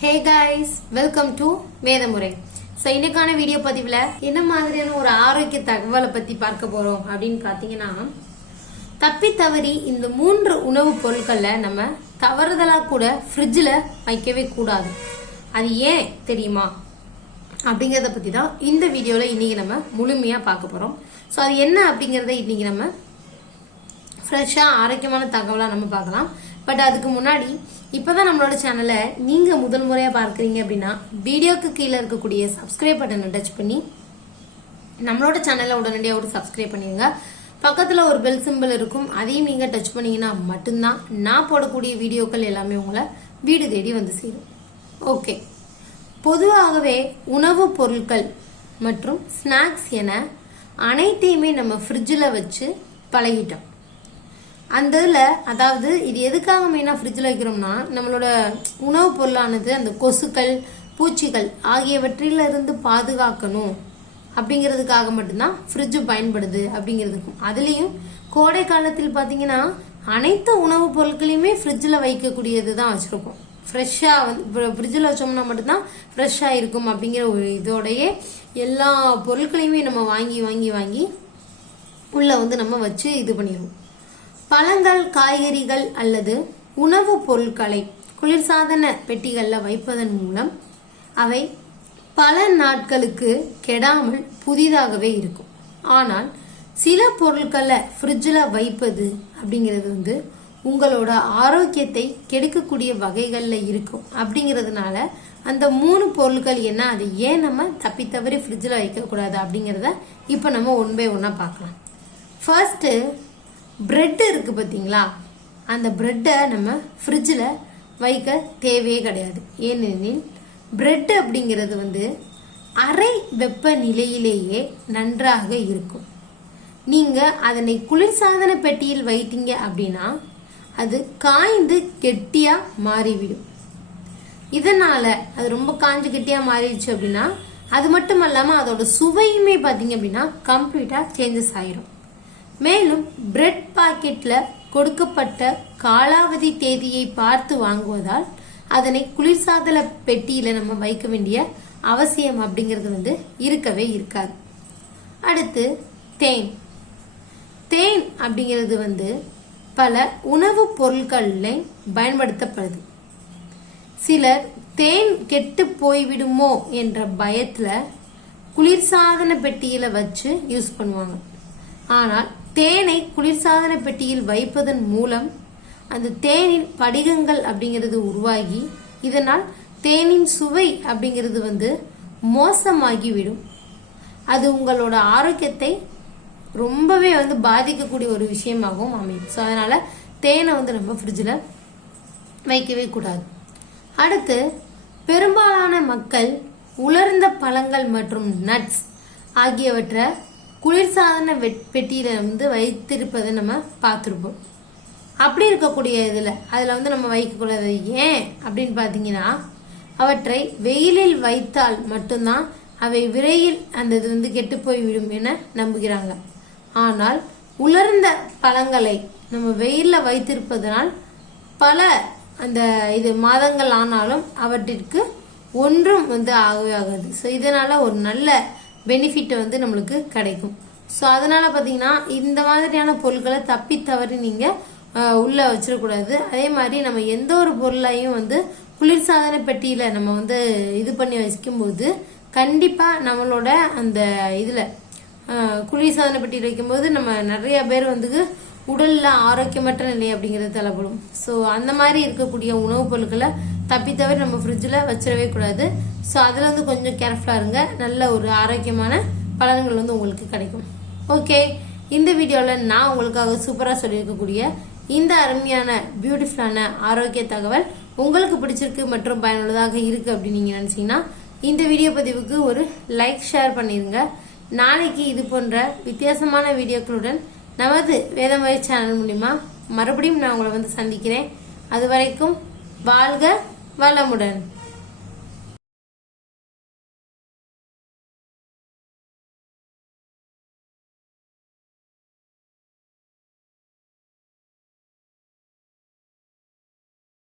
Hey guys, welcome to Vedhamurai. So இன்னைக்கான video பதிவுல என்ன மாதிரியான ஒரு ஆரோக்கிய தகவலை பத்தி பார்க்க போறோம் அப்படின்னு பாத்தீங்கன்னா, தப்பி தவறி இந்த 3 உணவுப் பொருட்களை நம்ம தவறுதலா கூட ஃப்ரிட்ஜ்ல வைக்கவே கூடாது. அது ஏன் தெரியுமா அப்படிங்கறத பத்தி தான் இந்த வீடியோல இன்னைக்கு நம்ம முழுமையா பார்க்க போறோம். சோ அது என்ன அப்படிங்கறத இன்னைக்கு நம்ம ஃப்ரெஷ்ஷா ஆரோக்கியமான தகவலா நம்ம பார்க்கலாம். பட் அதுக்கு முன்னாடி இப்பதான் நம்மளோட சேனலை நீங்க முதல் முறையா பார்க்கறீங்க அப்படின்னா வீடியோக்கு கீழே இருக்கக்கூடிய சப்ஸ்கிரைப் பட்டனை டச் பண்ணி நம்மளோட சேனலை உடனடியாக ஒரு சப்ஸ்கிரைப் பண்ணிடுங்க. பக்கத்துல ஒரு பெல் சிம்பிள் இருக்கும், அதையும் நீங்க டச் பண்ணீங்கன்னா மட்டும்தான் நான் போடக்கூடிய வீடியோக்கள் எல்லாமே உங்களை வீடு தேடி வந்து சேரும். ஓகே, பொதுவாகவே உணவுப் பொருட்கள் மற்றும் ஸ்நாக்ஸ் என அனைத்தையுமே நம்ம ஃப்ரிட்ஜில் வச்சு பழகிட்டோம். அந்த இதில் அதாவது இது எதுக்காக மெயினாக ஃப்ரிட்ஜில் வைக்கிறோம்னா, நம்மளோட உணவுப் பொருளானது அந்த கொசுக்கள் பூச்சிகள் ஆகியவற்றிலிருந்து பாதுகாக்கணும் அப்படிங்கிறதுக்காக மட்டும்தான் ஃப்ரிட்ஜ் பயன்படுது அப்படிங்கிறதுக்கும். அதுலேயும் கோடை காலத்தில் பார்த்தீங்கன்னா அனைத்து உணவுப் பொருட்களையுமே ஃப்ரிட்ஜில் வைக்கக்கூடியது தான் வச்சுருக்கோம். ஃப்ரெஷ்ஷாக வந்து ஃப்ரிட்ஜில் வச்சோம்னா மட்டும்தான் ஃப்ரெஷ்ஷாக இருக்கும் அப்படிங்கிற ஒரு இதோடையே எல்லா பொருட்களையுமே நம்ம வாங்கி வாங்கி வாங்கி உள்ளே வந்து நம்ம வச்சு இது பண்ணிடுவோம். பழங்கள், காய்கறிகள் அல்லது உணவுப் பொருட்களை குளிர்சாதன பெட்டிகளில் வைப்பதன் மூலம் அவை பல நாட்களுக்கு கெடாமல் புதிதாகவே இருக்கும். ஆனால் சில பொருட்களை ஃப்ரிட்ஜில் வைப்பது அப்படிங்கிறது வந்து உங்களோட ஆரோக்கியத்தை கெடுக்கக்கூடிய வகைகளில் இருக்கும். அப்படிங்கிறதுனால அந்த 3 பொருட்கள் என்ன, அது ஏன் நம்ம தப்பி தவறி ஃப்ரிட்ஜில் வைக்கக்கூடாது அப்படிங்கிறத இப்போ நம்ம ஒன் பை ஒன்னாக பார்க்கலாம். ஃபர்ஸ்ட்டு பிரெட் இருக்கு பார்த்தீங்களா, அந்த பிரெட்டை நம்ம ஃப்ரிட்ஜில் வைக்க தேவையே கிடையாது. ஏனெனில் பிரெட் அப்படிங்கிறது வந்து அரை வெப்ப நிலையிலேயே நன்றாக இருக்கும். நீங்கள் அதனை குளிர்சாதன பெட்டியில் வைத்தீங்க அப்படின்னா அது காய்ந்து கெட்டியாக மாறிவிடும். இதனால் அது ரொம்ப காய்ஞ்சு கெட்டியாக மாறிடுச்சு அப்படின்னா அது மட்டும் இல்லாமல் அதோட சுவையுமே பார்த்தீங்க அப்படின்னா கம்ப்ளீட்டாக சேஞ்சஸ் ஆயிரும். மேலும் பிரெட் பாக்கெட்ல கொடுக்கப்பட்ட காலாவதி தேதியை பார்த்து வாங்குவதால் அதனை குளிர்சாதன பெட்டியில நம்ம வைக்க வேண்டிய அவசியம் அப்படிங்கிறது வந்து இருக்கவே இருக்காது. அடுத்து தேன். தேன் அப்படிங்கிறது வந்து பல உணவுப் பொருட்கள்ல பயன்படுத்தப்படுது. சிலர் தேன் கெட்டு போய்விடுமோ என்ற பயத்துல குளிர்சாதன பெட்டியில வச்சு யூஸ் பண்ணுவாங்க. ஆனால் தேனை குளிர்சாதன பெட்டியில் வைப்பதன் மூலம் அந்த தேனின் படிகங்கள் அப்படிங்கிறது உருவாகி இதனால் தேனின் சுவை அப்படிங்கிறது வந்து மோசமாகிவிடும். அது உங்களோட ஆரோக்கியத்தை ரொம்பவே வந்து பாதிக்கக்கூடிய ஒரு விஷயமாகவும் அமையும். ஸோ அதனால தேனை வந்து நம்ம ஃப்ரிட்ஜில் வைக்கவே கூடாது. அடுத்து, பெரும்பாலான மக்கள் உலர்ந்த பழங்கள் மற்றும் நட்ஸ் ஆகியவற்றை குளிர்சாதன பெட்டியில வந்து வைத்திருப்பதை நம்ம பார்த்துருப்போம். அப்படி இருக்கக்கூடிய அதில் வந்து நம்ம வைக்கக்கூடாது. ஏன் அப்படின்னு பார்த்தீங்கன்னா, அவற்றை வெயிலில் வைத்தால் மட்டும்தான் அவை விரைவில் அந்த இது வந்து கெட்டு போய்விடும் என நம்புகிறாங்க. ஆனால் உலர்ந்த பழங்களை நம்ம வெயிலில் வைத்திருப்பதனால் பல அந்த இது மாதங்கள் ஆனாலும் அவற்றிற்கு ஒன்றும் வந்து ஆகவே ஆகாது. ஸோ இதனால ஒரு நல்ல பெனிஃபிட் வந்து நம்மளுக்கு கிடைக்கும். ஸோ அதனால பார்த்தீங்கன்னா இந்த மாதிரியான பொருட்களை தப்பி தவறி நீங்கள் உள்ளே வச்சிடக்கூடாது. அதே மாதிரி நம்ம எந்த ஒரு பொருளையும் வந்து குளிர்சாதன பெட்டியில் நம்ம வந்து இது பண்ணி வைக்கும்போது கண்டிப்பாக நம்மளோட அந்த இதில் குளிர்சாதன பெட்டியில் வைக்கும்போது நம்ம நிறைய பேர் வந்து உடலில் ஆரோக்கியமற்ற நிலை அப்படிங்கிறது தள்ளப்படும். ஸோ அந்த மாதிரி இருக்கக்கூடிய உணவுப் பொருட்களை தப்பி தவிர நம்ம ஃப்ரிட்ஜில் வச்சிடவே கூடாது. ஸோ அதில் வந்து கொஞ்சம் கேர்ஃபுல்லாக இருங்க, நல்ல ஒரு ஆரோக்கியமான பலன்கள் வந்து உங்களுக்கு கிடைக்கும். ஓகே, இந்த வீடியோவில் நான் உங்களுக்காக சூப்பராக சொல்லியிருக்கக்கூடிய இந்த அருமையான பியூட்டிஃபுல்லான ஆரோக்கிய தகவல் உங்களுக்கு பிடிச்சிருக்கு மற்றும் பயனுள்ளதாக இருக்கு அப்படின்னு நீங்கள் நினச்சிங்கன்னா இந்த வீடியோ பதிவுக்கு ஒரு லைக் ஷேர் பண்ணிடுங்க. நாளைக்கு இது போன்ற வித்தியாசமான வீடியோக்களுடன் நமது வேதமுறை சேனல் மூலிமா மறுபடியும் நான் உங்களை வந்து சந்திக்கிறேன். அது வரைக்கும் வாழ்க வளமுடன்.